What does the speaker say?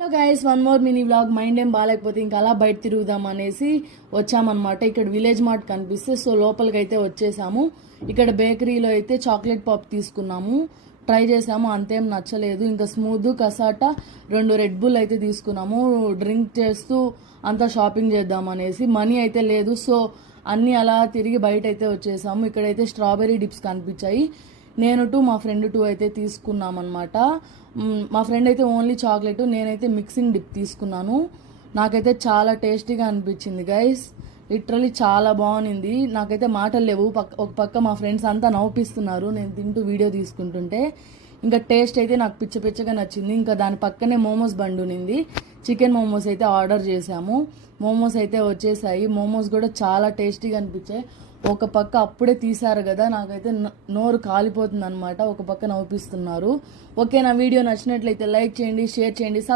Hello guys, one more mini vlog. Mind ఏం బాగాలేకపోతే ఇంకా అలా బయట తిరుగుదాం అనేసి వచ్చామన్నమాట. ఇక్కడ విలేజ్ మార్ట్ కనిపిస్తే సో లోపలికి అయితే వచ్చేసాము. ఇక్కడ బేకరీలో అయితే చాక్లెట్ పాప్ తీసుకున్నాము, ట్రై చేసాము, అంతేం నచ్చలేదు. ఇంకా స్మూత్ కసాటా 2 రెడ్ బుల్ అయితే తీసుకున్నాము. డ్రింక్ చేస్తూ అంతా షాపింగ్ చేద్దాం అనేసి మనీ అయితే లేదు. సో అన్నీ అలా తిరిగి బయట అయితే వచ్చేసాము. ఇక్కడైతే స్ట్రాబెర్రీ డిప్స్ కనిపించాయి. నేను 2 మా ఫ్రెండ్ 2 అయితే తీసుకున్నాం అనమాట. మా ఫ్రెండ్ అయితే ఓన్లీ చాక్లెట్, నేనైతే మిక్సింగ్ డిప్ తీసుకున్నాను. నాకైతే చాలా టేస్టీగా అనిపించింది గైస్, లిటరలీ చాలా బాగుంది. నాకైతే మాటలు లేవు. ఒక పక్క మా ఫ్రెండ్స్ అంతా నవ్విస్తున్నారు నేను తింటూ వీడియో తీసుకుంటుంటే. ఇంకా టేస్ట్ అయితే నాకు పిచ్చగా నచ్చింది. ఇంకా దాని పక్కనే మోమోస్ బండి ఉంది. చికెన్ మోమోస్ అయితే ఆర్డర్ చేసాము. మోమోస్ అయితే వచ్చేసాయి. మోమోస్ కూడా చాలా టేస్టీగా అనిపించాయి. ఒక పక్క అప్పుడే తీశారు కదా, నాకైతే నోరు కాలిపోతుంది అనమాట. ఒక పక్క నవ్విస్తున్నారు. ఓకే, నా వీడియో నచ్చినట్లయితే లైక్ చేయండి, షేర్ చేయండి.